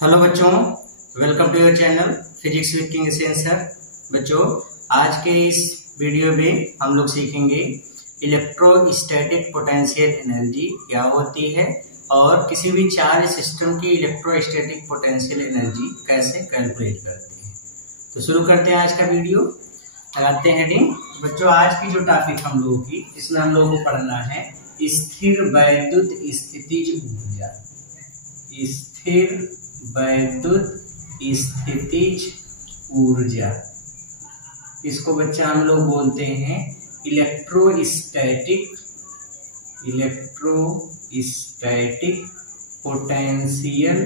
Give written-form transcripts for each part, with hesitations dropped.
Hello बच्चों, welcome to your channel physics with king sensor. बच्चों, आज के इस वीडियो में हम लोग सीखेंगे इलेक्ट्रोस्टैटिक पोटेंशियल एनर्जी क्या होती है और किसी भी चार्ज सिस्टम की इलेक्ट्रोस्टैटिक पोटेंशियल एनर्जी कैसे कैलकुलेट करते हैं। तो शुरू करते हैं आज का वीडियो। लगाते हैं हेडिंग। बच्चों, आज की जो टॉपिक हम लोगों की, इसमें हम लोगों को पढ़ना है स्थिर वैद्युत स्थितिज ऊर्जा। स्थिर वैद्युत स्थितिज ऊर्जा, इसको बच्चा हम लोग बोलते हैं इलेक्ट्रोस्टैटिक पोटेंशियल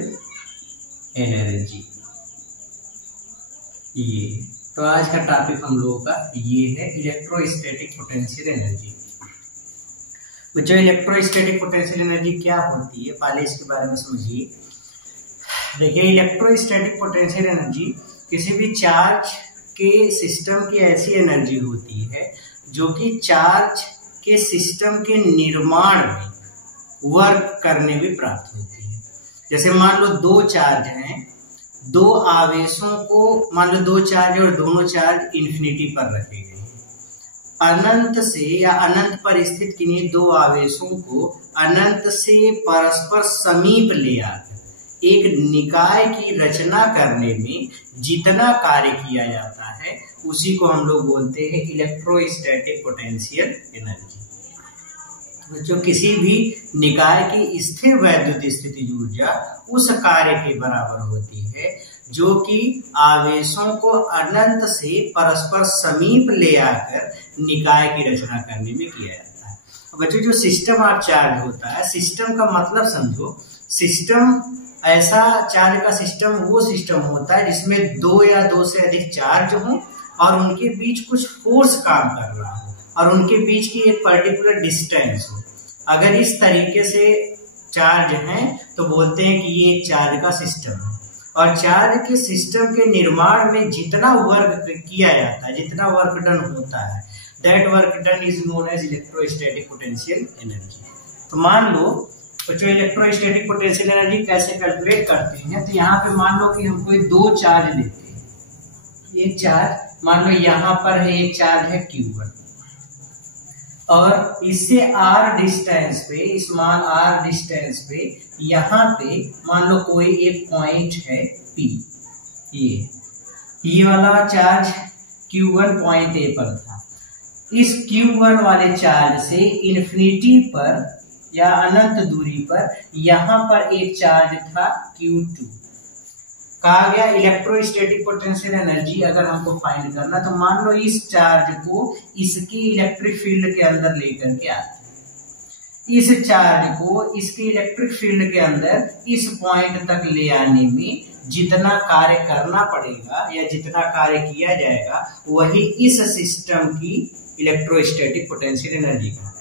एनर्जी। ये तो आज का टॉपिक हम लोगों का ये है इलेक्ट्रोस्टैटिक पोटेंशियल एनर्जी। बच्चों, इलेक्ट्रोस्टैटिक पोटेंशियल एनर्जी क्या होती है, पहले इसके बारे में समझिए। देखिए, इलेक्ट्रोस्टैटिक पोटेंशियल एनर्जी किसी भी चार्ज के सिस्टम की ऐसी एनर्जी होती है जो कि चार्ज के सिस्टम के निर्माण में वर्क करने में प्राप्त होती है। जैसे मान लो दो चार्ज हैं, दो आवेशों को मान लो दो चार्ज और दोनों चार्ज इन्फिनिटी पर रखे गए हैं। अनंत से या अनंत पर स्थित किन्हीं दो आवेशों को अनंत से परस्पर समीप ले आकर एक निकाय की रचना करने में जितना कार्य किया जाता है उसी को हम लोग बोलते हैं इलेक्ट्रोस्टैटिक पोटेंशियल एनर्जी। जो किसी भी निकाय की स्थिर वैद्युत स्थितिज ऊर्जा उस कार्य के बराबर होती है जो कि आवेशों को अनंत से परस्पर समीप ले आकर निकाय की रचना करने में किया जाता है। बच्चों, जो सिस्टम ऑफ चार्ज होता है, सिस्टम का मतलब समझो। सिस्टम ऐसा चार्ज का सिस्टम वो सिस्टम होता है जिसमें दो या दो से अधिक चार्ज हो और उनके बीच कुछ फोर्स काम कर रहा हो और उनके बीच की एक पर्टिकुलर डिस्टेंस हो। अगर इस तरीके से चार्ज हैं तो बोलते हैं कि ये एक चार्ज का सिस्टम है। और चार्ज के सिस्टम के निर्माण में जितना वर्क किया जाता है, जितना वर्क डन होता है, that work done is known as electrostatic potential energy. तो मान लो बच्चों, इलेक्ट्रोस्टैटिक पोटेंशियल एनर्जी कैसे कैलकुलेट करते हैं। तो यहाँ पे मान लो कि हम कोई दो चार्ज लेते हैं। एक चार्ज मान लो यहाँ पर है, एक चार्ज है Q1 और इससे r डिस्टेंस पे, स्मॉल r डिस्टेंस पे यहाँ पे मान लो कोई एक पॉइंट है P। ये वाला चार्ज Q1 पॉइंट A पर था। इस Q1 वाले चार्ज से इन्फिनिटी पर या अनंत दूरी पर यहाँ पर एक चार्ज था Q2। कहा गया इलेक्ट्रोस्टैटिक पोटेंशियल एनर्जी अगर हमको फाइंड करना, तो मान लो इस चार्ज को इसके इलेक्ट्रिक फील्ड के अंदर लेकर के आते। इस चार्ज को इसके इलेक्ट्रिक फील्ड के अंदर इस पॉइंट तक ले आने में जितना कार्य करना पड़ेगा या जितना कार्य किया जाएगा वही इस सिस्टम की इलेक्ट्रोस्टैटिक पोटेंशियल एनर्जी है।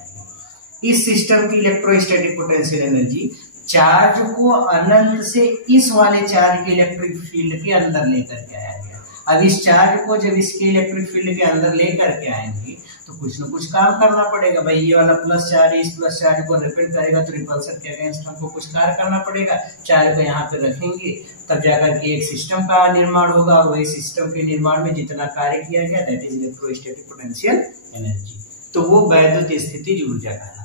इस सिस्टम की इलेक्ट्रोस्टैटिक पोटेंशियल एनर्जी चार्ज को अनंत से इस वाले चार्ज के इलेक्ट्रिक फील्ड के अंदर लेकर के आया गया। अब इस चार्ज को जब इसके इलेक्ट्रिक फील्ड के अंदर लेकर के आएंगे तो कुछ न कुछ काम करना पड़ेगा। भाई, ये वाला प्लस चार्ज इस प्लस चार्ज को रिपेल करेगा तो रिपल्सन के अगेंस्ट हमको कुछ कार्य करना पड़ेगा। चार्ज को यहाँ पे रखेंगे तब जाकर के एक सिस्टम का निर्माण होगा और वही सिस्टम के निर्माण में जितना कार्य किया गया that is electrostatic potential energy. तो वो वैद्युत स्थितिज ऊर्जा कहलाता है।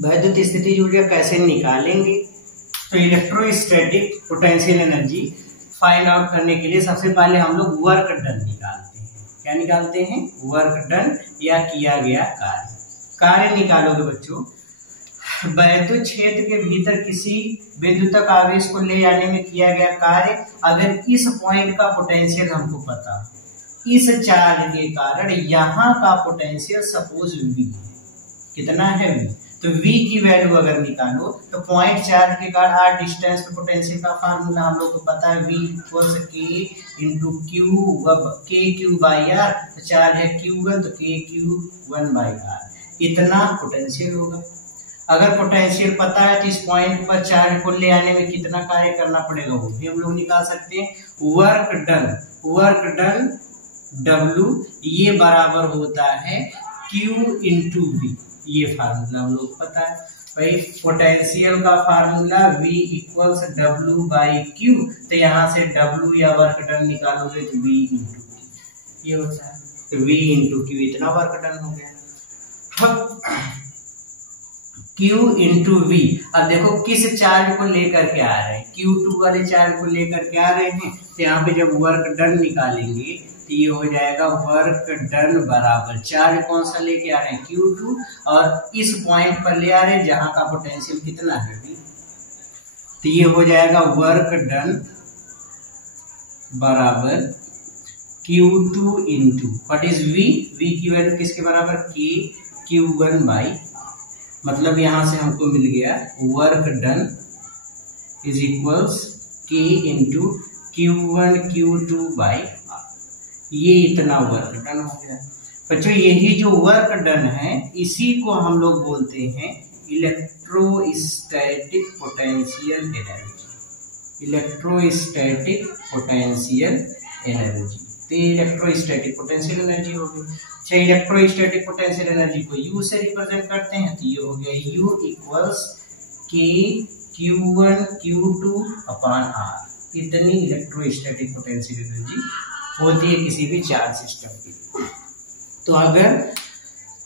वैद्युत स्थितिज ऊर्जा कैसे निकालेंगे? तो electrostatic potential energy find out करने के लिए सबसे पहले हम लोग वर्क डन निकालते हैं। क्या निकालते हैं? वर्क डन या किया गया कार्य निकालोगे बच्चों। वैद्युत क्षेत्र के भीतर किसी बिंदु तक आवेश को ले जाने में किया गया कार्य, अगर इस पॉइंट का पोटेंशियल हमको पता, इस चार्ज के कारण यहाँ का पोटेंशियल सपोज V कितना है V, तो V की वैल्यू अगर निकालो तो पॉइंट चार्ज के कारण r डिस्टेंस पे पोटेंशियल का फार्मूला हम लोग को पता है V equals K into Q by R। तो चार्ज है Q1 तो KQ1 बाई R, इतना पोटेंशियल होगा। अगर पोटेंशियल पता है तो इस पॉइंट पर चार्ज को ले आने में कितना कार्य करना पड़ेगा वो भी हम लोग निकाल सकते हैं। वर्क डन W ये बराबर होता है Q इंटू V, ये फार्मूला हम लोग पता है। भाई पोटेंशियल का formula V equals W by Q, तो यहाँ से W या वर्क डन निकालोगे तो V इंटू Q ये होता है, तो V इंटू Q इतना वर्क डन हो गया। अब Q इंटू V, अब देखो किस चार्ज को लेकर के आ रहे हैं, Q2 वाले चार्ज को लेकर के आ रहे हैं, तो यहाँ पे जब वर्क डन निकालेंगे तो ये हो जाएगा वर्क डन बराबर चार्ज कौन सा लेके आ रहे हैं Q2, और इस पॉइंट पर ले आ रहे हैं जहां का पोटेंशियल कितना है V, तो ये हो जाएगा वर्क डन बराबर Q2 into what is V, V की वैल्यू किसके बराबर K Q1 बाई, मतलब यहां से हमको मिल गया work done is equals K into Q1 Q2 by, ये इतना वर्क डन हो गया। बच्चों यही जो वर्क डन है इसी को हम लोग बोलते हैं electrostatic potential energy, electrostatic potential energy, तो इलेक्ट्रोस्टैटिक पोटेंशियल एनर्जी हो गई। अच्छा, इलेक्ट्रोस्टैटिक पोटेंशियल एनर्जी को U से रिप्रेजेंट करते हैं, तो ये हो गया U equals K Q1 Q2 upon R, इतनी इलेक्ट्रोस्टैटिक पोटेंशियल एनर्जी होती है किसी भी चार्ज सिस्टम की। तो अगर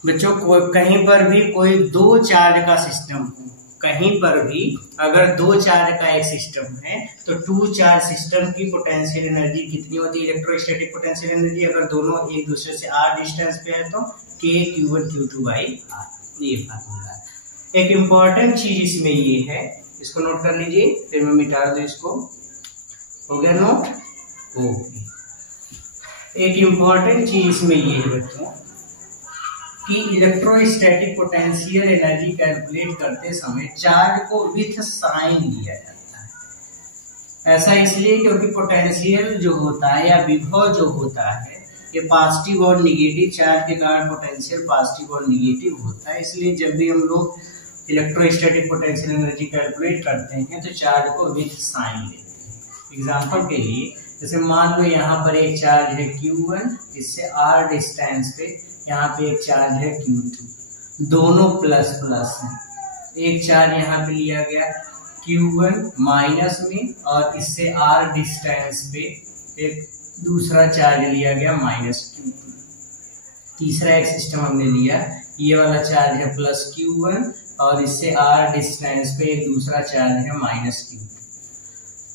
बच्चों कहीं पर भी कोई दो चार्ज का सिस्टम हो, कहीं पर भी अगर दो चार्ज का एक सिस्टम है तो टू चार्ज सिस्टम की पोटेंशियल एनर्जी कितनी होती है, इलेक्ट्रोस्टैटिक पोटेंशियल एनर्जी, अगर दोनों एक दूसरे से r डिस्टेंस पे है तो K Q1 Q2 by R, ये फार्मूला है। एक इम्पॉर्टेंट चीज इसमें ये है, इसको नोट कर लीजिए, फिर मैं मिटा दूं इसको, हो गया नोट, ओके। एक इम्पॉर्टेंट चीज इसमें ये है बच्चों कि इलेक्ट्रोस्टैटिक पोटेंशियल एनर्जी कैलकुलेट करते समय चार्ज को विथ साइन लिया जाता है। ऐसा इसलिए क्योंकि पोटेंशियल जो होता है या विभव जो होता है ये पॉजिटिव और निगेटिव चार्ज के कारण पोटेंशियल पॉजिटिव और निगेटिव होता है, इसलिए जब भी हम लोग इलेक्ट्रोस्टैटिक पोटेंशियल एनर्जी कैलकुलेट करते हैं तो चार्ज को विथ साइन लेते हैं। एग्जाम्पल के लिए जैसे मान लो यहाँ पर एक चार्ज है Q1, इससे R डिस्टेंस पे यहाँ पे एक चार्ज है Q2, दोनों प्लस प्लस हैं। एक चार्ज यहाँ पे लिया गया Q1 माइनस में और इससे R डिस्टेंस पे एक दूसरा चार्ज लिया गया माइनस Q2। तीसरा एक सिस्टम हमने लिया, ये वाला चार्ज है प्लस Q1 और इससे R डिस्टेंस पे एक दूसरा चार्ज है माइनस Q2।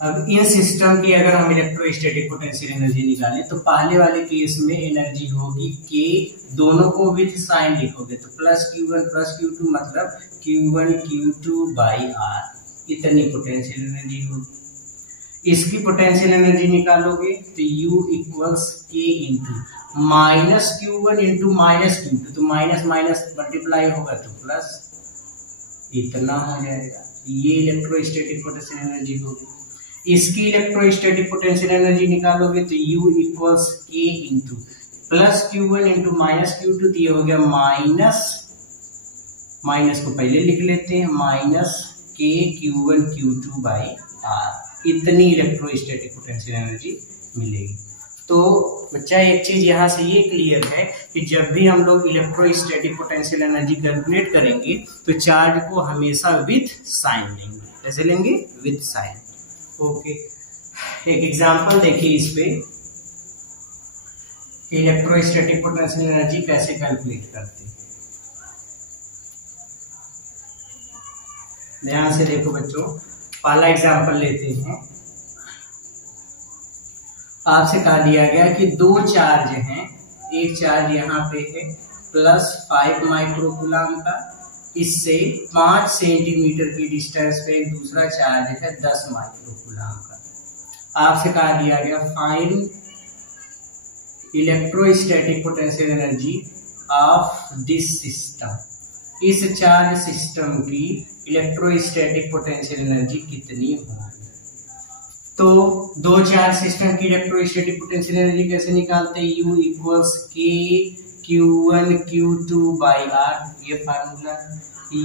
अब इन सिस्टम की अगर हम इलेक्ट्रोस्टैटिक पोटेंशियल एनर्जी निकालें तो पहले वाले केस में एनर्जी होगी K, दोनों को विथ साइन लिखोगे तो प्लस Q1 प्लस Q2 मतलब Q1 Q2 बाई R, इतनी पोटेंशियल एनर्जी होगी। इसकी पोटेंशियल एनर्जी निकालोगे तो U equals K into minus Q1 into minus Q2, तो माइनस माइनस मल्टीप्लाई होगा तो प्लस, इतना हो जाएगा। ये इलेक्ट्रोस्टैटिक पोटेंशियल एनर्जी होगी। इसकी इलेक्ट्रोस्टैटिक पोटेंशियल एनर्जी निकालोगे तो U equals K into plus Q1 into minus Q2, तो ये हो गया माइनस, माइनस को पहले लिख लेते हैं, minus K Q1 Q2 by R, इतनी इलेक्ट्रोस्टैटिक पोटेंशियल एनर्जी मिलेगी। तो बच्चा एक चीज यहाँ से ये क्लियर है कि जब भी हम लोग इलेक्ट्रोस्टैटिक पोटेंशियल एनर्जी कैलकुलेट करेंगे तो चार्ज को हमेशा विथ साइन लेंगे, कैसे लेंगे, विथ साइन। ओके, एक एग्जांपल देखिए इस पे इलेक्ट्रोस्टैटिक पोटेंशियल एनर्जी कैसे कैलकुलेट करते हैं। ध्यान से देखो बच्चों, पहला एग्जांपल लेते हैं। आपसे कहा दिया गया कि दो चार्ज हैं, एक चार्ज यहाँ पे है प्लस 5 माइक्रोकूलम का, इससे 5 सेंटीमीटर की डिस्टेंस पे एक दूसरा चार्ज है 10 माइक्रोकूलम का। आपसे कहा दिया गया find electrostatic potential energy of this system, इस चार्ज सिस्टम की इलेक्ट्रोस्टैटिक पोटेंशियल एनर्जी कितनी होगी। तो दो चार्ज सिस्टम की इलेक्ट्रोस्टैटिक पोटेंशियल एनर्जी कैसे निकालते हैं, U equals K Q1 Q2 by R, ये फार्मूला।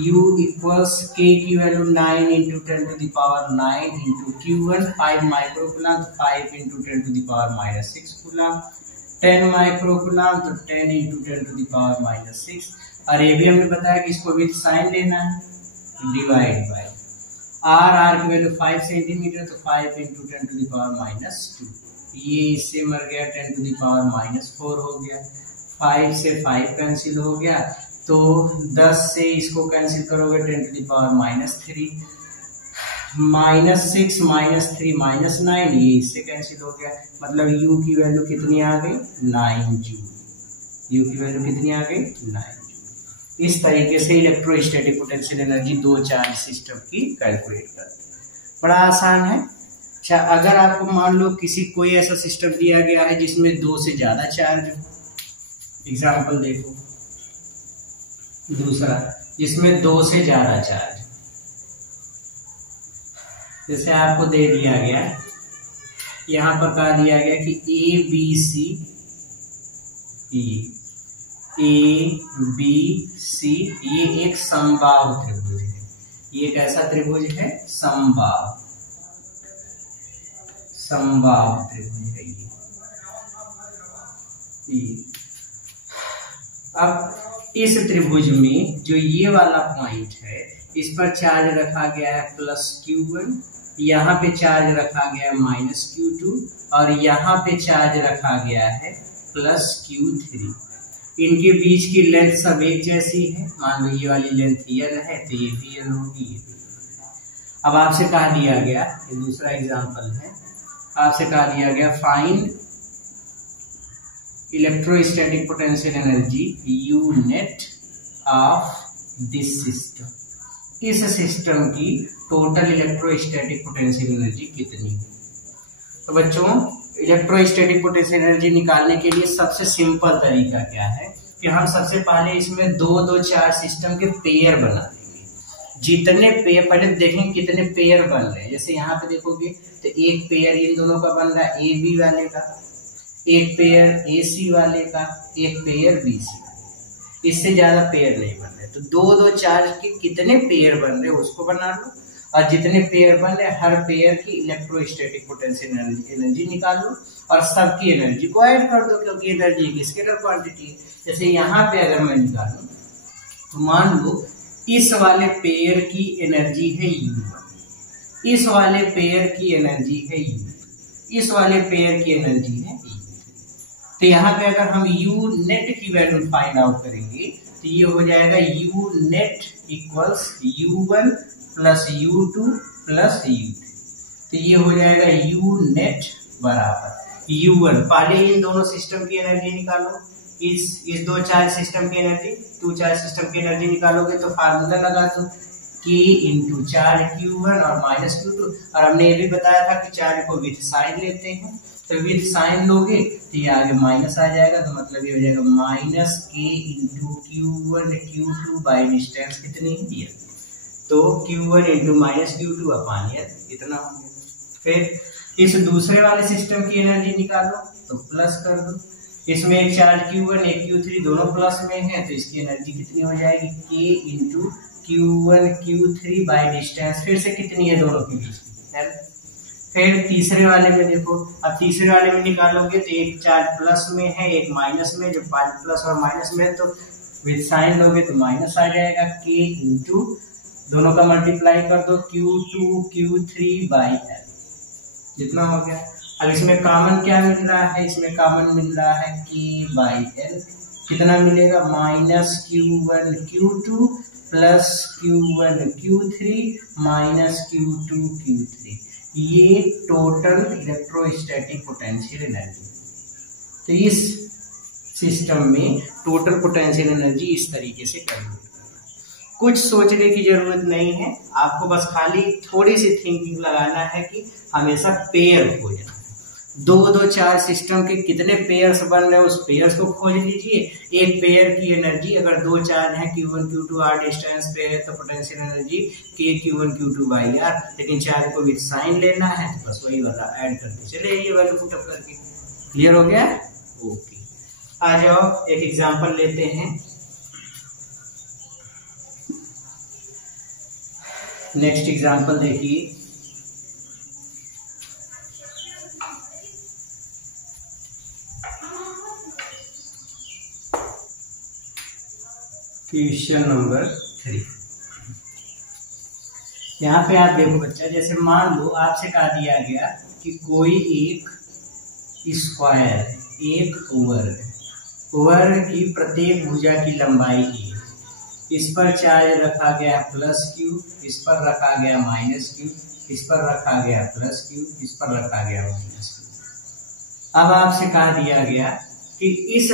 U इक्वल्स K की value 9 into 10 to the power 9 into Q1 5 microcoulomb, 5 into 10 to the power minus 6 coulomb, 10 microcoulomb तो 10 into 10 to the power minus 6। और ये भी हमने बताया कि इसको विथ साइन लेना है, डिवाइड बाय आर की वैल्यू 5 सेंटीमीटर, तो 5 इंटू 10 टू द पावर -2, ये इससे मर गया, 10 टू द पावर -4 हो गया, 5 से 5 कैंसिल हो गया, तो 10 से इसको कैंसिल करोगे 10 टू द पावर -3, -6 -3 -9, ये इससे कैंसिल हो गया, मतलब u की वैल्यू कितनी आ गई 9 जूल, u की वैल्यू कितनी आ गई 9 जूल। इस तरीके से इलेक्ट्रोस्टैटिक पोटेंशियल एनर्जी दो चार्ज सिस्टम की कैलकुलेट करते हैं, बड़ा आसान है। अच्छा, अगर आपको मान लो किसी कोई ऐसा सिस्टम दिया गया है जिसमें 2 से ज्यादा चार्ज, एग्जाम्पल देखो दूसरा, जिसमें 2 से ज्यादा चार्ज, जैसे आपको दे दिया गया, यहां पर कहा दिया गया कि ए बी सी ये एक समबाहु त्रिभुज है, ये कैसा त्रिभुज है, समबाहु त्रिभुज है ये। अब इस त्रिभुज में जो ये वाला पॉइंट है, इस पर चार्ज रखा गया है +Q1, यहाँ पे चार्ज रखा गया है -Q2, और यहाँ पे चार्ज रखा गया है +Q3। इनके बीच की लेंथ सब एक जैसी है, मान लो ये वाली लेंथ L है, तो ये भी L होगी, ये भी। अब आपसे कहा दिया गया, ये दूसरा एग्जांपल है, आपसे कहा दिया गया find electrostatic potential energy U net of this system. इस सिस्टम की टोटल इलेक्ट्रोस्टैटिक पोटेंशियल एनर्जी कितनी है? तो बच्चों, इलेक्ट्रोस्टैटिक पोटेंशियल एनर्जी निकालने के लिए सबसे सिंपल तरीका क्या है कि हम सबसे पहले इसमें दो चार्ज सिस्टम के पेयर बना देंगे। जितने पेयर, पहले देखेंगे कितने पेयर बन रहे हैं। जैसे यहाँ पे देखोगे तो एक पेयर इन दोनों का बन रहा है ए बी वाले का, एक पेयर ए सी वाले का, एक पेयर बी सी वाले, इससे ज्यादा पेयर नहीं बन रहे। तो दो चार्ज के कितने पेयर बन रहे उसको बना लो, और जितने पेयर बन रहे हर पेयर की इलेक्ट्रोस्टैटिक पोटेंशियल एनर्जी निकाल लो, और सबकी एनर्जी को ऐड कर दो, क्योंकि एनर्जी एक स्केलर क्वांटिटी है। जैसे यहाँ पे अगर मैं निकालूं तो मान लो इस वाले पेयर की एनर्जी है U1, इस वाले पेयर की एनर्जी है U2, इस वाले पेयर की एनर्जी है U3। तो यहाँ पे अगर हम U नेट की वैल्यू फाइंड आउट करेंगे तो ये हो जाएगा U net equals U1 plus U2 plus U3। तो ये हो जाएगा U नेट बराबर U1, पहले इन दोनों सिस्टम की एनर्जी निकालो, इस दो चार्ज सिस्टम की एनर्जी, टू चार्ज सिस्टम की एनर्जी निकालोगे तो फार्मूला लगा दो K इंटू चार्ज Q1 और -Q2। और हमने ये भी बताया था कि चार्ज को विथ साइन लेते हैं, तो विथ साइन लोगे तो ये आगे माइनस आ जाएगा, तो मतलब ये हो जाएगा -K into Q1 Q2 by distance कितनी है, तो Q1 इंटू -Q2 अपॉन इतना हो गया। फिर इस दूसरे वाले सिस्टम की एनर्जी निकालो तो प्लस कर दो, इसमें एक चार्ज Q1 एक Q3 दोनों प्लस में है, तो इसकी एनर्जी कितनी हो जाएगी K into Q1 Q3 by distance, फिर से कितनी है दोनों के बीच की। फिर तीसरे वाले में देखो, अब तीसरे वाले में निकालोगे तो एक चार्ज प्लस में है एक माइनस में, जब प्लस और माइनस में है तो विद साइन लोगे तो माइनस आ जाएगा, K इंटू दोनों का मल्टीप्लाई कर दो Q2 Q3 बाई L, जितना हो गया। अब इसमें कॉमन क्या मिल रहा है, इसमें कॉमन मिल रहा है K बाई L, कितना मिलेगा -Q1 Q2 plus Q1 Q3 minus Q2 Q3, ये टोटल इलेक्ट्रोस्टैटिक पोटेंशियल एनर्जी। तो इस सिस्टम में टोटल पोटेंशियल एनर्जी इस तरीके से कैलकुलेट करना है। कुछ सोचने की जरूरत नहीं है, आपको बस खाली थोड़ी सी थिंकिंग लगाना है कि हमेशा पेयर खोजना है। दो चार्ज सिस्टम के कितने पेयर्स बन रहे हैं उस पेयर्स को खोज लीजिए। एक पेयर की एनर्जी, अगर दो चार्ज है Q1 Q2 r डिस्टेंस पे है तो potential energy K Q1 Q2 by r, लेकिन चार्ज को विद साइन लेना है तो बस वही वाला ऐड करते चले, ये वैल्यू पुट अप करके। क्लियर हो गया? ओके, आ जाओ एक एग्जांपल लेते हैं। नेक्स्ट एग्जांपल देखिए, क्वेश्चन नंबर 3। यहाँ पे आप देखो बच्चा, जैसे मान लो आपसे कहा दिया गया कि कोई एक स्क्वायर, एक वर्ग की प्रत्येक भुजा की लंबाई ए, इस पर चार्ज रखा गया +q, इस पर रखा गया -q, इस पर रखा गया +q, इस पर रखा गया -q। अब आपसे कहा दिया गया कि इस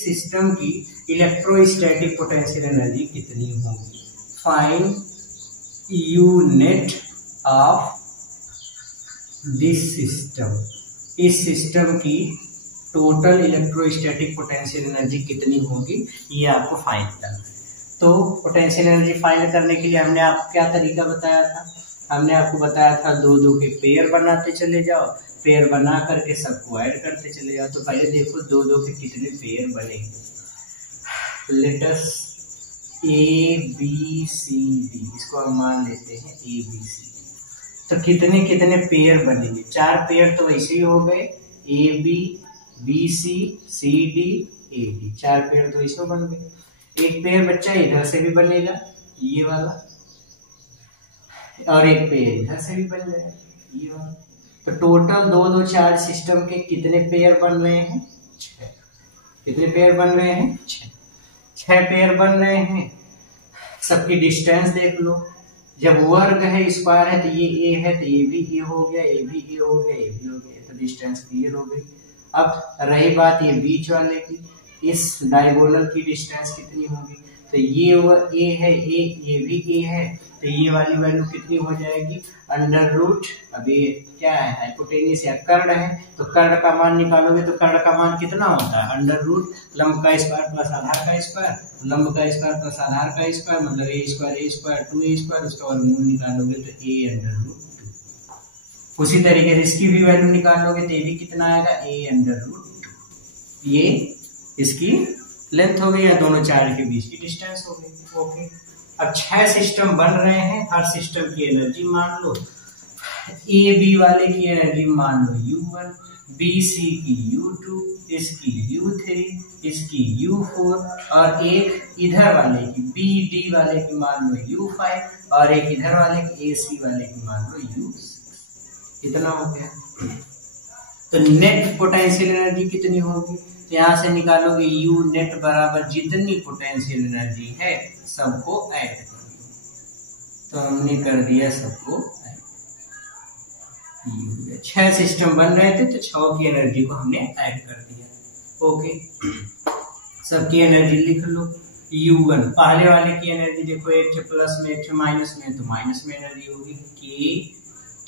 सिस्टम की इलेक्ट्रोस्टैटिक पोटेंशियल एनर्जी कितनी होगी। Find unit of this system. इस सिस्टम की टोटल इलेक्ट्रोस्टैटिक पोटेंशियल एनर्जी कितनी होगी, ये आपको फाइंड करना है। तो पोटेंशियल एनर्जी फाइंड करने के लिए हमने आपको क्या तरीका बताया था? हमने आपको बताया था 2-2 के पेयर बनाते चले जाओ, पेयर बना करके सबको ऐड करते चले जाओ। तो पहले देखो 2-2 के कितने पेयर बनेंगे। लेट अस ABCD, इसको हम मान लेते हैं ABCD। तो कितने कितने पेयर बनेंगे? 4 पेयर तो वैसे ही हो गए, AB BC CD AD, 4 pair तो इसमें बन गए। एक पेयर बच्चा इधर से भी बनेगा, ये वाला, और एक पेयर इधर से भी बन जाएगा, ये वाला। तो टोटल 2-2 चार्ज सिस्टम के कितने पेयर बन रहे हैं? 6। कितने पेयर बन रहे हैं? 6 पेयर बन रहे हैं। सबकी डिस्टेंस देख लो, जब वर्ग है, स्क्वायर है, तो ये ए है, तो ये भी ए हो गया, ये भी ए हो गया, ये भी हो गया, तो डिस्टेंस क्लियर हो गई। अब रही बात ये बीच वाले की, इस डायगोनल की डिस्टेंस कितनी होगी? तो ये वो ए है, ये भी ए है, तो ये वाली वैल्यू कितनी हो जाएगी? √, अब ये क्या है, हाइपोटेन्यूस या कर्ण है, तो कर्ण का मान निकालोगे तो कर्ण का मान कितना होता है? √, लंब का स्क्वायर प्लस आधार का स्क्वायर, लंब का स्क्वायर प्लस आधार का स्क्वायर, मतलब a स्क्वायर 2a, उसका वर्गमूल निकालोगे तो a√2। उसी तरीके से इसकी भी वैल्यू निकालोगे तो ये भी कितना आएगा? a√2। ये इसकी लेंथ हो गई या दोनों चार्ज के बीच की डिस्टेंस हो गई। ओके, अब 6 सिस्टम बन रहे हैं, हर सिस्टम की एनर्जी मान लो। ए बी वाले की एनर्जी मान लो U1, BC की U2, इसकी U3, इसकी U4, और एक इधर वाले की BD वाले की मान लो U5, और एक इधर वाले की AC वाले की मान लो U6। इतना हो गया। तो नेट पोटेंशियल एनर्जी कितनी होगी? यहाँ से निकालोगे U नेट बराबर जितनी पोटेंशियल एनर्जी है सबको ऐड कर दो। तो हमने कर दिया सबको ऐड। 6 सिस्टम बन रहे थे, तो 6 की एनर्जी को हमने ऐड कर दिया। ओके, सबकी एनर्जी लिख लो। U1 पहले वाले की एनर्जी देखो, एक थे प्लस में, एक थे माइनस में, तो माइनस में एनर्जी होगी K,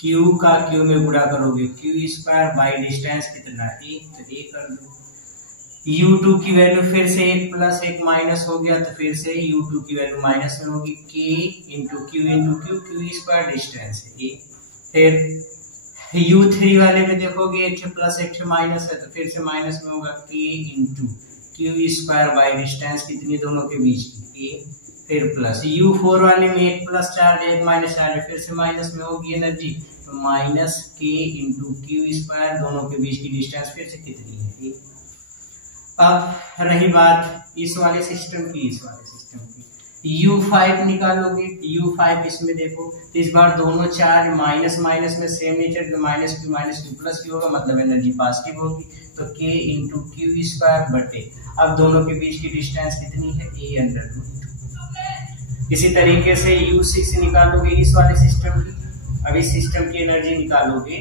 Q का Q में गुणा करोगे Q² बाई डिस्टेंस कितना? 1, तो 1 कर दो। U2 की वैल्यू फिर से 1 प्लस 1 माइनस हो गया, तो फिर से U2 की वैल्यू माइनस में होगी, K इंटू Q² डिस्टेंस है 1। फिर U3 वाले में देखोगे, एक प्लस एक माइनस है, तो फिर से माइनस में होगा K into Q² by distance कितनी दोनों के बीच की? 1। फिर प्लस U4 वाले में 1 प्लस चार्ज 1 माइनस चार्ज, फिर से माइनस में होगी एनर्जी, तो माइनस K इंटू Q² दोनों के बीच की डिस्टेंस फिर से कितनी है? 1। अब रही बात इस वाले सिस्टम की, इस वाले सिस्टम की U5 निकालोगे। U5 इसमें देखो, इस बार दोनों चार्ज माइनस माइनस में सेम नेचर, तो -Q प्लस Q होगा, मतलब एनर्जी पॉजिटिव होगी, तो K इंटू Q² बटे, अब दोनों के बीच की डिस्टेंस कितनी है? A√2। इसी तरीके से U6 निकालोगे इस वाले सिस्टम की। अब इस सिस्टम की एनर्जी निकालोगे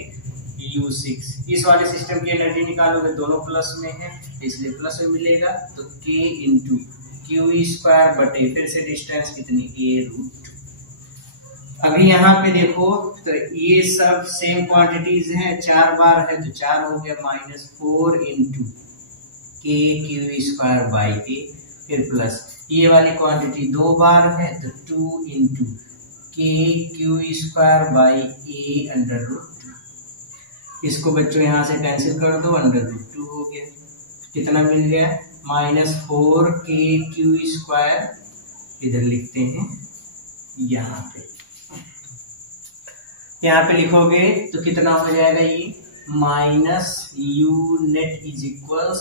U6, इस वाले सिस्टम की एनर्जी निकालोगे, दोनों प्लस में है इसलिए प्लस में मिलेगा, तो K इंटू Q² बटे, फिर से डिस्टेंस कितनी? A√2। अभी यहाँ पे देखो, तो ये सब सेम क्वांटिटीज हैं, 4 बार है तो 4 हो गया, -4 into K Q² by A, फिर प्लस ये वाली क्वांटिटी 2 बार है तो 2 into K Q² by A√2। इसको बच्चों यहाँ से कैंसिल कर दो, √2 हो गया। कितना मिल गया? -4 K Q², इधर लिखते हैं यहाँ पे, यहाँ पे लिखोगे तो कितना हो जाएगा? ये -U net is equals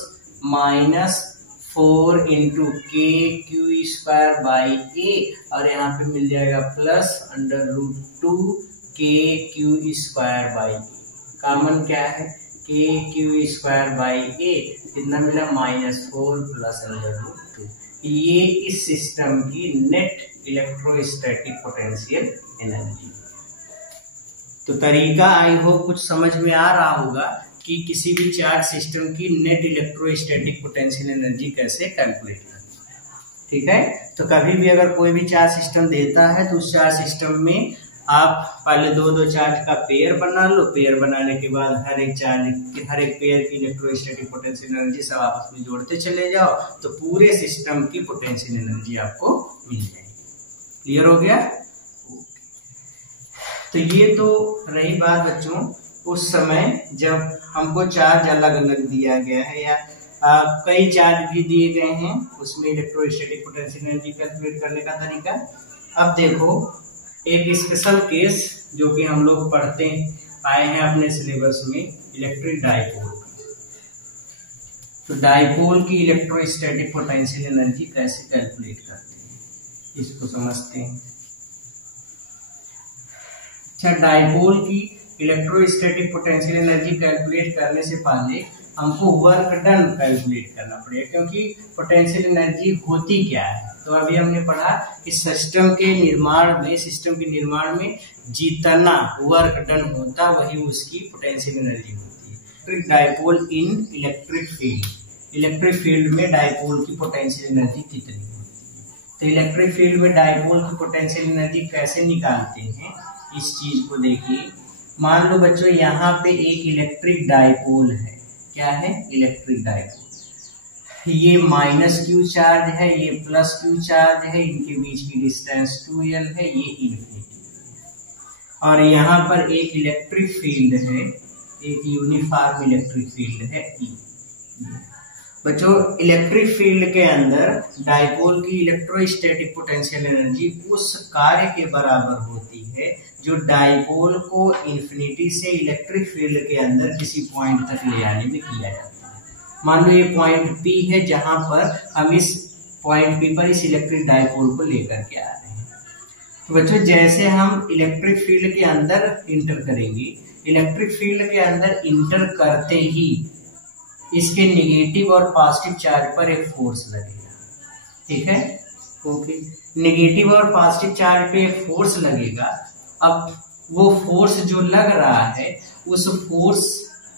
4 into के क्यू स्क्वायर बाई ए, और यहाँ पे मिल जाएगा प्लस √2 के Q square by A. Common क्या है, के क्यू स्क्वायर बाई ए, कितना मिला -4 प्लस √2। ये इस सिस्टम की नेट इलेक्ट्रोस्टैटिक पोटेंशियल एनर्जी। तो तरीका आई होप कुछ समझ में आ रहा होगा कि किसी भी चार्ज सिस्टम की नेट इलेक्ट्रोस्टैटिक पोटेंशियल एनर्जी कैसे कैलकुलेट करना है। ठीक है, तो कभी भी अगर कोई भी चार्ज सिस्टम देता है तो उस चार्ज सिस्टम में आप पहले दो चार्ज का पेयर बना लो। पेयर बनाने के बाद हर एक पेयर की इलेक्ट्रोस्टैटिक पोटेंशियल एनर्जी सब आपस में जोड़ते चले जाओ, तो पूरे सिस्टम की पोटेंशियल एनर्जी आपको मिल जाएगी। क्लियर हो गया? तो ये तो रही बात बच्चों उस समय जब हमको चार्ज अलग अलग दिया गया है या कई चार्ज भी दिए गए हैं, उसमें इलेक्ट्रोस्टैटिक पोटेंशियल एनर्जी कैलकुलेट करने का तरीका। अब देखो एक स्पेशल केस जो कि हम लोग पढ़ते आए हैं अपने सिलेबस में, इलेक्ट्रिक डाइपोल। तो डाइपोल की इलेक्ट्रोस्टैटिक पोटेंशियल एनर्जी कैसे कैलकुलेट करते हैं, इसको समझते हैं। अच्छा, डाइपोल की इलेक्ट्रोस्टैटिक पोटेंशियल एनर्जी कैलकुलेट करने से पहले हमको वर्क डन कैलकुलेट करना पड़ेगा, क्योंकि पोटेंशियल एनर्जी होती क्या है। तो अभी हमने पढ़ा कि सिस्टम के निर्माण में जितना वर्क डन होता वही उसकी पोटेंशियल एनर्जी होती है। डाइपोल इन इलेक्ट्रिक फील्ड में डाइपोल की पोटेंशियल एनर्जी कितनी होती है। तो इलेक्ट्रिक फील्ड में डाइपोल की पोटेंशियल एनर्जी कैसे निकालते हैं, इस चीज को देखिए। मान लो बच्चों यहाँ पे एक इलेक्ट्रिक डाइपोल है। क्या है? Electric dipole. ये -q चार्ज है, ये +q चार्ज है, इनके बीच की डिस्टेंस 2l है, ये इन्फिनिटी। और यहाँ पर एक इलेक्ट्रिक फील्ड है, एक यूनिफॉर्म इलेक्ट्रिक फील्ड है E। बच्चों इलेक्ट्रिक फील्ड के अंदर डाइपोल की इलेक्ट्रोस्टैटिक पोटेंशियल एनर्जी उस कार्य के बराबर होती है जो डाइपोल को इन्फिनिटी से इलेक्ट्रिक फील्ड के अंदर किसी पॉइंट तक ले आने में किया जाता है। मान लो ये पॉइंट P है, जहां पर हम इस पॉइंट P पर इस इलेक्ट्रिक डाइपोल को लेकर के आ रहे हैं। तो बच्चों जैसे हम इलेक्ट्रिक फील्ड के अंदर इंटर करेंगे, इलेक्ट्रिक फील्ड के अंदर इंटर करते ही इसके नेगेटिव और पॉजिटिव चार्ज पर एक फोर्स लगेगा। ठीक है, ओके। नेगेटिव और पॉजिटिव चार्ज पे एक फोर्स लगेगा। अब वो फोर्स जो लग रहा है उस फोर्स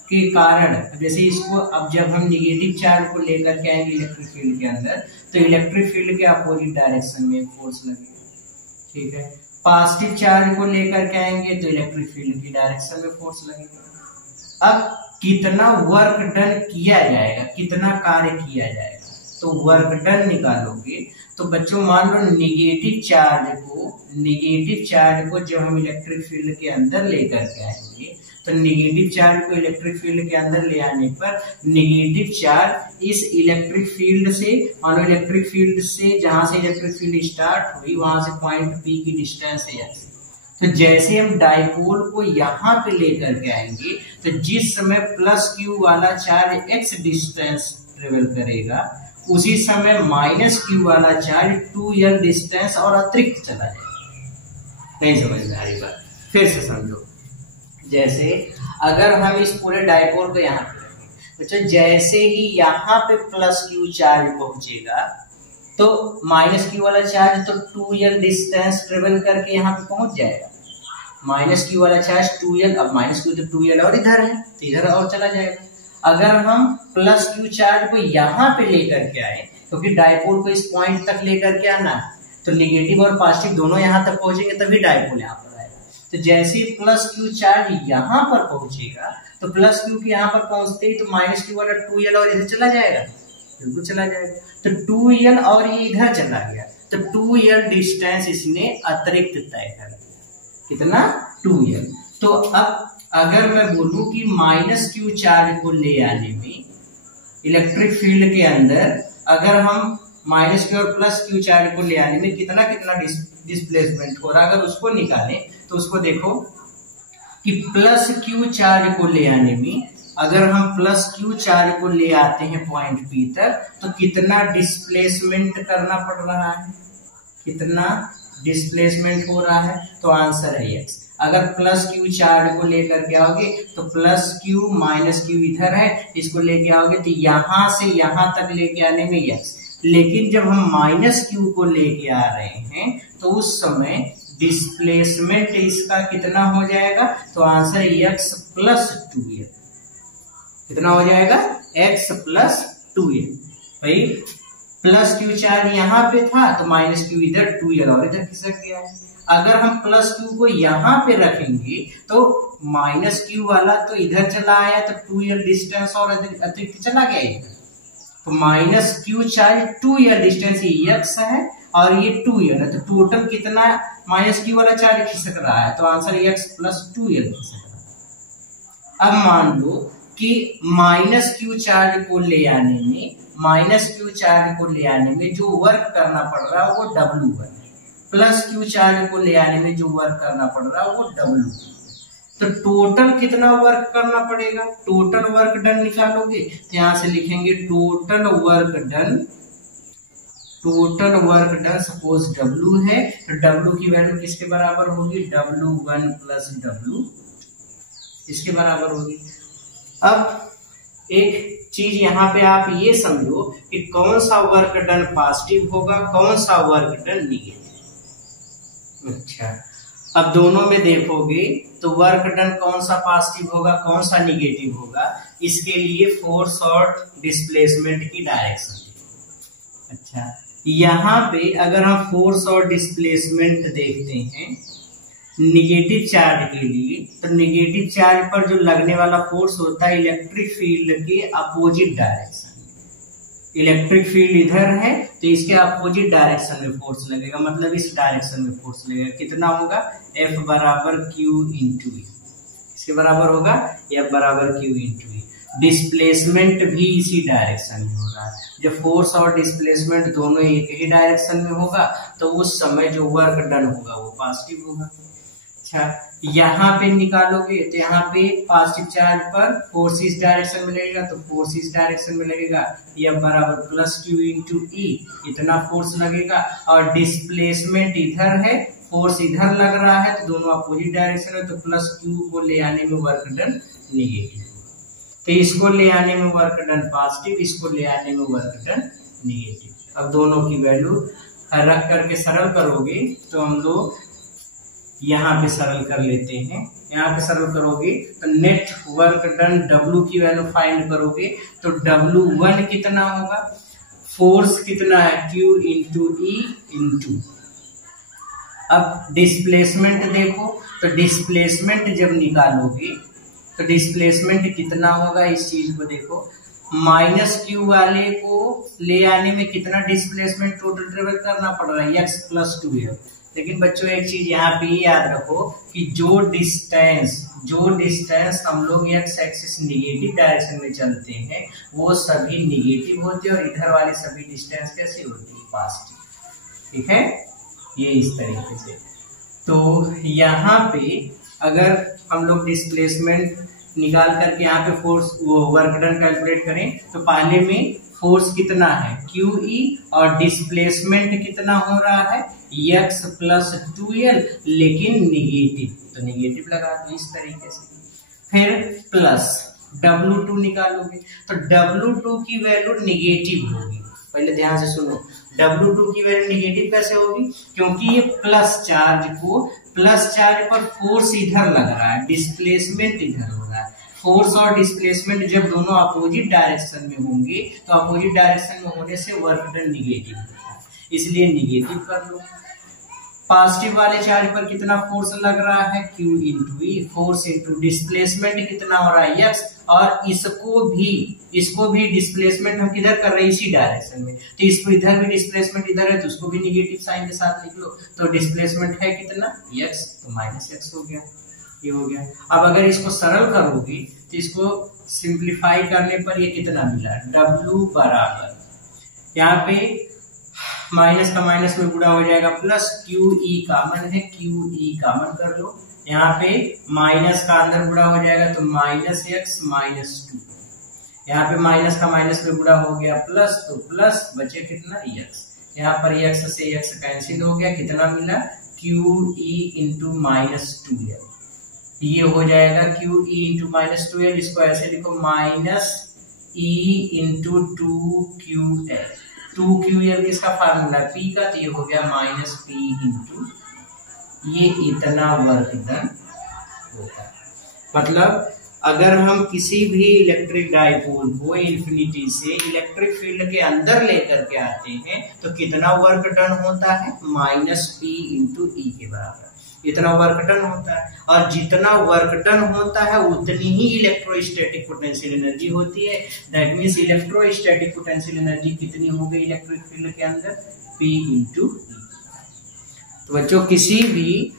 के कारण, जैसे इसको अब जब हम नेगेटिव चार्ज को लेकर के आएंगे इलेक्ट्रिक फील्ड के अंदर, तो इलेक्ट्रिक फील्ड के अपोजिट डायरेक्शन में फोर्स लगेगा। ठीक है, पॉजिटिव चार्ज को लेकर के आएंगे तो इलेक्ट्रिक फील्ड की डायरेक्शन में फोर्स लगेगा। अब कितना वर्क डन किया जाएगा, कितना कार्य किया जाएगा, तो वर्क डन निकालोगे तो बच्चों मान लो नेगेटिव चार्ज को जब हम इलेक्ट्रिक फील्ड के अंदर लेकर के आएंगे, तो नेगेटिव चार्ज को इलेक्ट्रिक फील्ड के अंदर ले आने पर नेगेटिव चार्ज इस इलेक्ट्रिक फील्ड से, मान लो इलेक्ट्रिक फील्ड से जहां से इलेक्ट्रिक फील्ड स्टार्ट हुई वहां से पॉइंट P की डिस्टेंस है x। तो जैसे हम डाइपोल को यहाँ पे लेकर के आएंगे तो जिस समय +q वाला चार्ज x डिस्टेंस ट्रेवल करेगा, उसी समय -q वाला चार्ज 2l डिस्टेंस और अतिरिक्त चला जाएगा। नहीं समझ में आ रही बात? फिर से समझो। जैसे अगर हम इस पूरे डाइपोल को यहाँ पे रखें, तो जैसे ही यहाँ पे +q चार्ज पहुंचेगा तो -q वाला चार्ज तो 2l डिस्टेंस ट्रेवल करके यहाँ पे पहुंच जाएगा। -q वाला चार्ज 2l, अब -q तो 2l और इधर है तो इधर और चला जाएगा। अगर हम +q चार्ज को यहाँ पे लेकर के आए, क्योंकि डाइपोल को इस पॉइंट तक लेकर के आना है, तो नेगेटिव और पॉजिटिव दोनों यहाँ तक पहुंचेंगे तभी डाइपोल यहाँ पर आएगा। तो जैसे ही +q चार्ज यहाँ पर पहुंचेगा तो +q के यहाँ पर पहुंचते ही तो -q वाला 2l और इधर चला जाएगा, बिल्कुल चला जाएगा। तो 2l और ये इधर चला गया, तो 2l डिस्टेंस इसने अतिरिक्त तय कर दिया। कितना? 2l। तो अब अगर मैं बोलूं कि -q चार्ज को ले आने में इलेक्ट्रिक फील्ड के अंदर अगर हम -q और +q चार्ज को ले आने में कितना डिस्प्लेसमेंट हो रहा, अगर उसको निकालें तो उसको देखो कि +q चार्ज को ले आने में अगर हम प्लस क्यू चार्ज को ले आते हैं पॉइंट पी तक तो कितना डिस्प्लेसमेंट करना पड़ रहा है, कितना डिस्प्लेसमेंट हो रहा है, तो आंसर है एक्स। अगर प्लस क्यू चार्ज को लेकर के आओगे तो प्लस क्यू माइनस क्यू इधर है, इसको लेके आओगे तो यहां से यहां तक लेके आने में एक्स। लेकिन जब हम माइनस क्यू को लेके आ रहे हैं तो उस समय डिस्प्लेसमेंट इसका कितना हो जाएगा, तो आंसर एक्स प्लस 2l। कितना हो जाएगा, एक्स प्लस 2l। भाई प्लस क्यू चार्ज यहाँ पे था तो माइनस क्यू इधर 2l और इधर खिसक गया है। अगर हम प्लस क्यू को यहाँ पे रखेंगे तो माइनस क्यू वाला तो इधर चला आया तो 2l डिस्टेंस और अतिरिक्त चला गया इधर, तो minus Q charge 2l distance x है और ये 2l है, तो टोटल कितना माइनस क्यू वाला चार्ज खिसक रहा है, तो आंसर एक्स प्लस 2l खिसक रहा है। अब मान लो कि माइनस क्यू चार्ज को ले आने में, माइनस क्यू चार्ज को ले आने में जो वर्क करना पड़ रहा है वो W1 है, प्लस क्यू चार्ज को ले आने में जो वर्क करना पड़ रहा है वो W2। तो टोटल कितना वर्क करना पड़ेगा, टोटल वर्क डन निकालोगे तो यहां से लिखेंगे total work done, total work done suppose W है तो W की वैल्यू किसके बराबर होगी, W1 प्लस W इसके बराबर होगी। अब एक चीज यहाँ पे आप ये समझो कि कौन सा वर्क डन पॉजिटिव होगा, कौन सा वर्क डन निगेटिव। अच्छा, अब दोनों में देखोगे तो वर्क डन कौन सा पॉजिटिव होगा, कौन सा निगेटिव होगा, इसके लिए फोर्स और डिस्प्लेसमेंट की डायरेक्शन। अच्छा, यहाँ पे अगर हम फोर्स और डिस्प्लेसमेंट देखते हैं निगेटिव चार्ज के लिए, तो निगेटिव चार्ज पर जो लगने वाला फोर्स होता है इलेक्ट्रिक फील्ड के अपोजिट डायरेक्शन में। इलेक्ट्रिक फील्ड इधर है तो इसके अपोजिट डायरेक्शन में फोर्स लगेगा, मतलब इस डायरेक्शन में फोर्स लगेगा। कितना होगा, F बराबर Q इंटू E, इसके बराबर होगा F बराबर Q इंटू E। डिस्प्लेसमेंट भी इसी डायरेक्शन में हो रहा है। जब फोर्स और डिस्प्लेसमेंट दोनों एक ही डायरेक्शन में होगा तो उस समय जो वर्क डन होगा वो पॉजिटिव होगा। अच्छा, यहाँ पे निकालोगे तो यहाँ पे पॉजिटिव चार्ज पर फोर्स इस डायरेक्शन में लगेगा तो फोर्स इस डायरेक्शन में लगेगा, F बराबर प्लस Q इंटू E, इतना फोर्स लगेगा। और डिस्प्लेसमेंट इधर है, फोर्स इधर लग रहा है तो दोनों अपोजिट डायरेक्शन है, तो प्लस Q को ले आने में वर्क डन निगेटिव, तो इसको ले आने में वर्क डन पॉजिटिव, इसको ले आने में वर्क डन निगेटिव। अब दोनों की वैल्यू रख करके सरल करोगे तो हम लोग यहाँ पे सरल कर लेते हैं। यहाँ पे सरल करोगे तो नेट वर्क डन W की वैल्यू फाइंड करोगे तो W1 कितना होगा, फोर्स कितना है Q इंटू E इंटू। अब डिस्प्लेसमेंट देखो तो डिस्प्लेसमेंट जब निकालोगे तो डिस्प्लेसमेंट कितना होगा, इस चीज को देखो, माइनस क्यू वाले को ले आने में कितना डिस्प्लेसमेंट टोटल ट्रेवल करना पड़ रहा है, x प्लस 2l। लेकिन बच्चों एक चीज यहाँ पे याद रखो कि जो डिस्टेंस हम लोग x एक्सिस निगेटिव डायरेक्शन में चलते हैं वो सभी निगेटिव होते हैं और इधर वाले सभी डिस्टेंस कैसे होती है, पॉजिटिव। ठीक है, ये इस तरीके से। तो यहाँ पे अगर हम लोग डिस्प्लेसमेंट निकाल करके यहाँ पे फोर्स वो वर्क डन कैलकुलेट करें तो पहले में फोर्स कितना है QE और डिस्प्लेसमेंट कितना हो रहा है x प्लस 2l, लेकिन निगेटिव, तो निगेटिव लगा दो इस तरीके से। फिर प्लस W2 निकालोगे तो W2 की वैल्यू निगेटिव होगी। पहले ध्यान से सुनो, W2 की वैल्यू निगेटिव कैसे होगी, क्योंकि ये प्लस चार्ज पर फोर्स इधर लग रहा है, डिस्प्लेसमेंट इधर हो रहा है। फोर्स और डिस्प्लेसमेंट जब दोनों अपोजिट डायरेक्शन में होंगे तो अपोजिट डायरेक्शन में होने से वर्क डन निगेटिव होता है, इसलिए निगेटिव कर लो। पॉजिटिव वाले चार्ज पर कितना फोर्स लग रहा है Q into E, force into displacement कितना हो रहा है x, और इसको भी डिस्प्लेसमेंट हम किधर कर रहे हैं, इसी डायरेक्शन में, तो इसको इधर भी डिस्प्लेसमेंट इधर है तो उसको भी निगेटिव साइन के साथ लिख लो। तो डिस्प्लेसमेंट है कितना x, तो माइनस x हो गया, ये हो गया। अब अगर इसको सरल करोगे तो इसको सिंप्लीफाई करने पर ये कितना मिला, W बराबर, यहाँ पे माइनस का माइनस में गुणा हो जाएगा, प्लस QE कॉमन है, QE कॉमन कर लो, यहाँ पे माइनस का अंदर गुणा हो जाएगा तो माइनस एक्स माइनस 2, यहाँ पे माइनस का माइनस में गुणा हो गया प्लस, तो प्लस बचे कितना एक्स, यहाँ पर एक्स से एक्स कैंसिल हो गया, कितना मिला Q E into minus 2l, ये हो जाएगा Q E into minus 2l, इसको ऐसे लिखो minus E into 2ql, 2ql किसका फार्मूला पी का, तो ये हो गया माइनस पी इंटू, ये इतना वर्क डन होता है। मतलब अगर हम किसी भी इलेक्ट्रिक डाइपोल को इन्फिनिटी से इलेक्ट्रिक फील्ड के अंदर लेकर के आते हैं तो कितना वर्क डन होता है, माइनस पी इंटू ई के बराबर इतना वर्क डन होता है। और जितना वर्क डन होता है उतनी ही इलेक्ट्रोस्टैटिक पोटेंशियल एनर्जी होती है। That means electrostatic potential energy कितनी हो गई इलेक्ट्रिक फील्ड के अंदर, पी इंटू ई। तो बच्चों किसी भी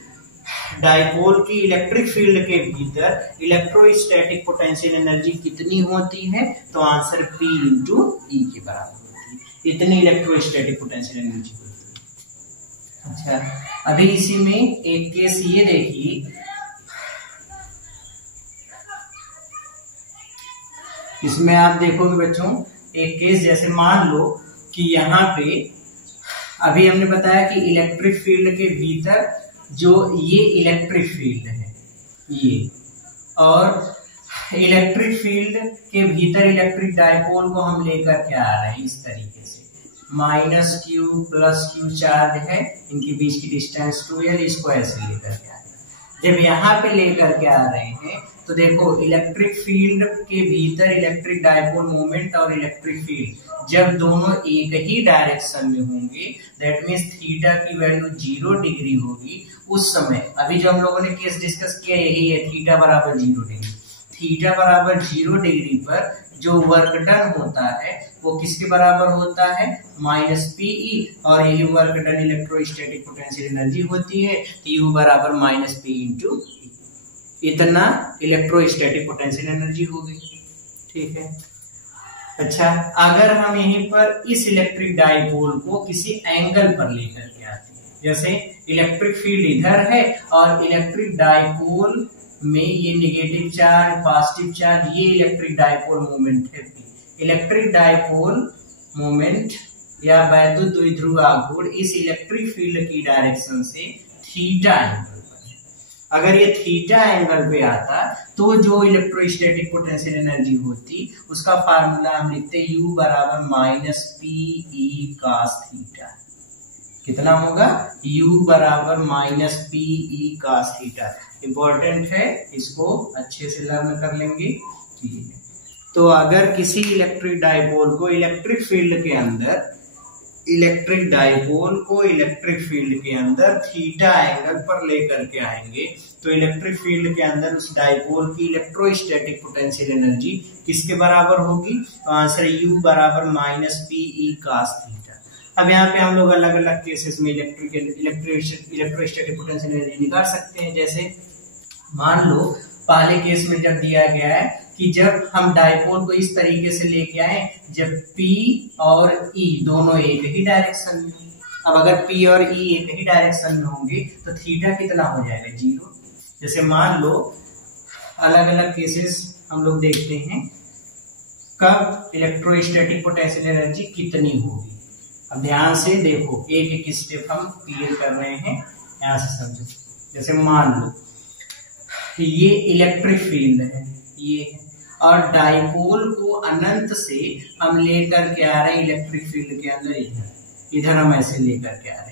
डाइपोल की इलेक्ट्रिक फील्ड के भीतर इलेक्ट्रोस्टैटिक पोटेंशियल एनर्जी कितनी होती है, तो आंसर P इंटू ई के बराबर होती है, इतनी इलेक्ट्रोस्टैटिक पोटेंशियल एनर्जी होती है। अच्छा, अभी इसी में एक केस ये देखिए, इसमें आप देखोगे बच्चों एक केस, जैसे मान लो कि यहाँ पे अभी हमने बताया कि इलेक्ट्रिक फील्ड के भीतर जो ये इलेक्ट्रिक फील्ड है ये, और इलेक्ट्रिक फील्ड के भीतर इलेक्ट्रिक डाइपोल को हम लेकर के आ रहे हैं इस तरीके से, minus Q plus Q charge है, इनके बीच की डिस्टेंस 2l, इसको ऐसे लेकर के आ रहे हैं। जब यहाँ पे लेकर के आ रहे हैं तो देखो इलेक्ट्रिक फील्ड के भीतर इलेक्ट्रिक डाइपोल मोमेंट और इलेक्ट्रिक फील्ड जब दोनों एक ही डायरेक्शन में होंगे, दैट मीन्स थीटा की वैल्यू 0 डिग्री होगी, उस समय अभी जो हम लोगों ने केस डिस्कस किया यही है, थीटा बराबर 0 डिग्री। थीटा बराबर 0 डिग्री पर जो वर्क डन होता है वो किसके बराबर होता है, माइनस पीई, और यही work done electrostatic potential energy होती है, यू बराबर माइनस पी इंटू, इतना इलेक्ट्रोस्टैटिक पोटेंशियल एनर्जी हो गई। ठीक है। अच्छा, अगर हम यहीं पर इस इलेक्ट्रिक डाइपोल को किसी एंगल पर लेकर के आते हैं, जैसे इलेक्ट्रिक फील्ड इधर है और इलेक्ट्रिक डाइपोल में ये नेगेटिव चार्ज पॉजिटिव चार्ज, ये इलेक्ट्रिक डाइपोल मोमेंट है। इलेक्ट्रिक डाइपोल मोमेंट या वैद्युत द्विध्रुव आघूर्ण इस इलेक्ट्रिक फील्ड की डायरेक्शन से थीटा एंगल पर, अगर ये थीटा एंगल पे आता तो जो इलेक्ट्रोस्टैटिक पोटेंशियल एनर्जी होती उसका फार्मूला हम लिखते U बराबर minus P E cos theta. कितना होगा, U बराबर minus P E cos theta. Important है, इसको अच्छे से लर्न कर लेंगे। तो अगर किसी इलेक्ट्रिक डाइपोल को इलेक्ट्रिक फील्ड के अंदर, इलेक्ट्रिक डाइपोल को इलेक्ट्रिक फील्ड के अंदर थीटा एंगल पर लेकर के आएंगे तो इलेक्ट्रिक फील्ड के अंदर उस डाइपोल की इलेक्ट्रोस्टैटिक पोटेंशियल एनर्जी किसके बराबर होगी, तो आंसर U बराबर minus P E cos theta. अब यहाँ पे हम लोग अलग अलग केसेस में इलेक्ट्रोस्टैटिक पोटेंशियल एनर्जी निकाल सकते हैं। जैसे मान लो पहले केस में जब दिया गया है कि जब हम डाइपोल को इस तरीके से लेके आए जब P और E दोनों एक ही डायरेक्शन में, अब अगर P और E एक ही डायरेक्शन में होंगे तो थीटा कितना हो जाएगा, 0। जैसे मान लो अलग अलग केसेस हम लोग देखते हैं कब इलेक्ट्रोस्टैटिक पोटेंशियल एनर्जी कितनी होगी। अब ध्यान से देखो, एक एक स्टेप हम क्लियर कर रहे हैं, यहाँ से समझो। जैसे मान लो ये इलेक्ट्रिक फील्ड है ये, और डाइपोल को अनंत से हम लेकर के आ रहे हैं इलेक्ट्रिक फील्ड के अंदर, इधर हम ऐसे लेकर के आ रहे हैं।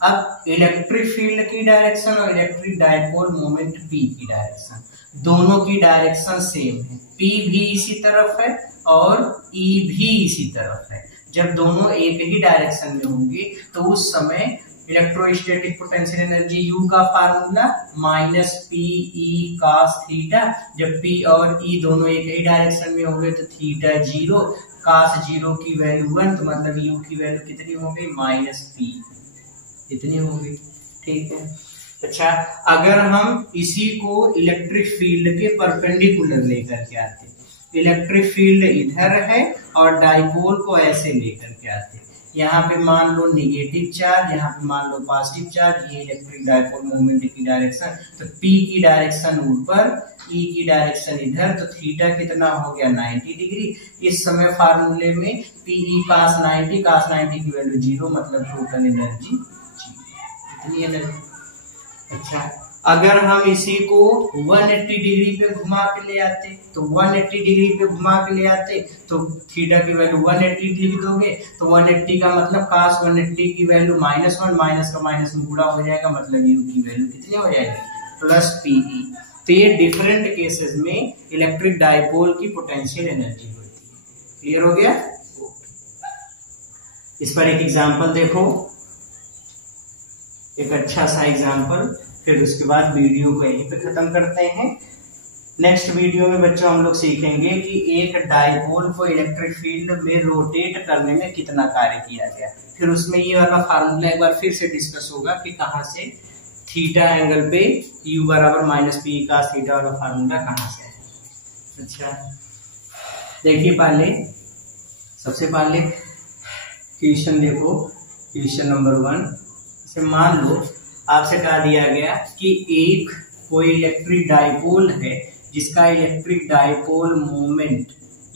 अब इलेक्ट्रिक फील्ड की डायरेक्शन और इलेक्ट्रिक डाइपोल मोमेंट P की डायरेक्शन, दोनों की डायरेक्शन सेम है। P भी इसी तरफ है और E भी इसी तरफ है। जब दोनों एक ही डायरेक्शन में होंगे तो उस समय इलेक्ट्रोस्टैटिक पोटेंशियल एनर्जी U का formula minus P E cos theta. जब P और E दोनों एक ही डायरेक्शन में होंगे तो थीटा 0, कॉस 0 की वैल्यू 1, तो मतलब U की वैल्यू कितनी हो गई, माइनस पी, इतनी हो गई। ठीक है। अच्छा, अगर हम इसी को इलेक्ट्रिक फील्ड के परपेंडिकुलर लेकर के आते, इलेक्ट्रिक फील्ड इधर है और डाइपोल को ऐसे लेकर के आते, यहाँ पे मान लो नेगेटिव चार्ज, यहाँ पे मान लो पॉजिटिव चार्ज, ये इलेक्ट्रिक डायपोल मूवमेंट की डायरेक्शन। तो P की डायरेक्शन ऊपर, E की डायरेक्शन इधर, तो थीटा कितना हो गया 90 डिग्री। इस समय फार्मूले में PE cos 90 की वैल्यू 0, मतलब टोटल एनर्जी 0। कितनी एनर्जी? अच्छा, अगर हम इसी को 180 डिग्री पे घुमा के ले आते, तो 180 डिग्री पे घुमा के ले आते तो थीटा की वैल्यू 180 लिख दोगे, तो 180 का मतलब cos 180 की वैल्यू -1, माइनस का माइनस में गुणा हो जाएगा, मतलब U की वैल्यू कितनी हो जाएगी प्लस PE। तो ये डिफरेंट केसेस में इलेक्ट्रिक डायपोल की पोटेंशियल एनर्जी होती है। क्लियर हो गया? इस पर एक एग्जांपल देखो, एक अच्छा सा एग्जांपल, फिर उसके बाद वीडियो को यहीं पे खत्म करते हैं। नेक्स्ट वीडियो में बच्चों हम लोग सीखेंगे कि एक डायपोल को इलेक्ट्रिक फील्ड में रोटेट करने में कितना कार्य किया गया। फिर उसमें ये वाला फार्मूला एक बार फिर से डिस्कस होगा कि कहाँ से थीटा एंगल पे U बराबर -P cos थीटा वाला फार्मूला कहाँ से है। अच्छा, देखिए सबसे पहले क्वेश्चन देखो, क्वेश्चन नंबर 1। मान लो आपसे कहा दिया गया कि एक कोई इलेक्ट्रिक डायपोल है जिसका इलेक्ट्रिक डायपोल मोमेंट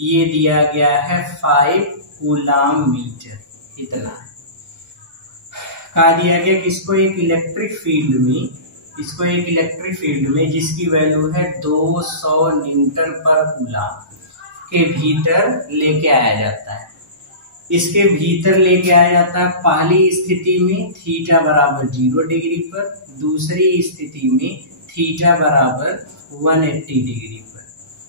ये दिया गया है 5 कूलम मीटर, इतना है। कहा दिया गया कि इसको एक इलेक्ट्रिक फील्ड में जिसकी वैल्यू है 200 न्यूटन पर कूलम के भीतर लेके आया जाता है। इसके भीतर लेके आया जाता है पहली स्थिति में थीटा बराबर 0 डिग्री पर, दूसरी स्थिति में थीटा बराबर 180 डिग्री पर।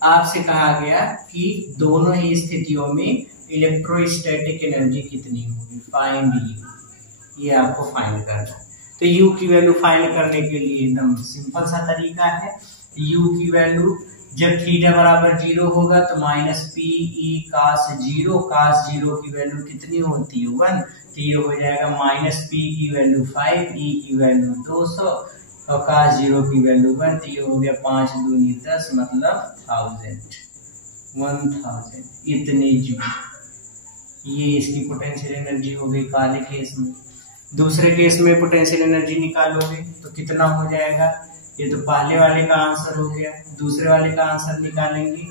आपसे कहा गया कि दोनों ही स्थितियों में इलेक्ट्रोस्टैटिक एनर्जी कितनी होगी, फाइंड U। ये आपको फाइंड करना है। तो U की वैल्यू फाइंड करने के लिए एकदम सिंपल सा तरीका है। U की वैल्यू जब थीटा बराबर 0 होगा तो -PE cos 0 की वैल्यू कितनी होती है 1, तो ये हो जाएगा -P की वैल्यू 5, E की वैल्यू 200 और cos 0 की वैल्यू 1, तो ये हो गया 5 दूनी 10, मतलब 1000 इतने जूल। ये इसकी पोटेंशियल एनर्जी हो गई पहले केस में। दूसरे केस में पोटेंशियल एनर्जी निकालोगे तो कितना हो जाएगा, ये तो पहले वाले का आंसर हो गया। दूसरे वाले का आंसर निकालेंगे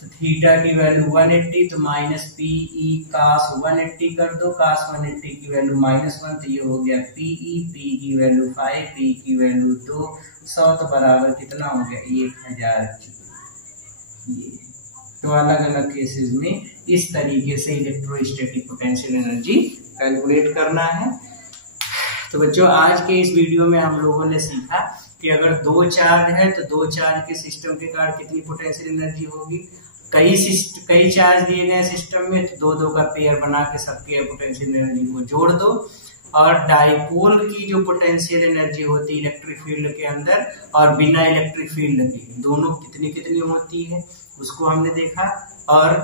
तो थीटा की वैल्यू 180, तो -PE cos 180 कर दो, cos 180 की वैल्यू -1, तो ये हो गया PE, P की वैल्यू 5, P की वैल्यू 200, तो बराबर कितना हो गया 1000। ये तो अलग अलग केसेस में इस तरीके से इलेक्ट्रोस्टैटिक पोटेंशियल एनर्जी कैलकुलेट करना है। तो बच्चों आज के इस वीडियो में हम लोगों ने सीखा कि अगर दो चार्ज है तो दो चार्ज के सिस्टम के कारण कितनी पोटेंशियल एनर्जी होगी। कई चार्ज दिए गए सिस्टम में तो दो दो का पेयर बना के सबके पोटेंशियल एनर्जी को जोड़ दो। और डाइपोल की जो पोटेंशियल एनर्जी होती है इलेक्ट्रिक फील्ड के अंदर और बिना इलेक्ट्रिक फील्ड के, दोनों कितनी कितनी होती है उसको हमने देखा। और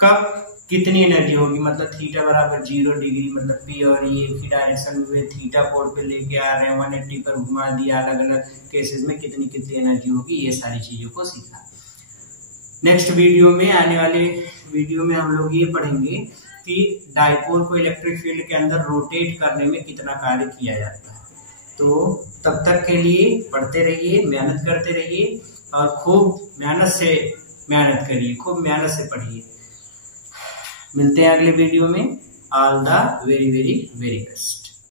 कब कितनी एनर्जी होगी, मतलब थीटा बराबर 0 डिग्री, मतलब P और E की डायरेक्शन में थीटा कोण पे लेके आ रहे हैं, 180 पर घुमा दिया, अलग अलग केसेस में कितनी कितनी एनर्जी होगी, ये सारी चीजों को सीखा। नेक्स्ट वीडियो में, आने वाले वीडियो में हम लोग ये पढ़ेंगे कि डाइपोल को इलेक्ट्रिक फील्ड के अंदर रोटेट करने में कितना कार्य किया जाता है। तो तब तक के लिए पढ़ते रहिए, मेहनत करते रहिए और खूब मेहनत करिए, खूब मेहनत से पढ़िए। मिलते हैं अगले वीडियो में। All the very very very best.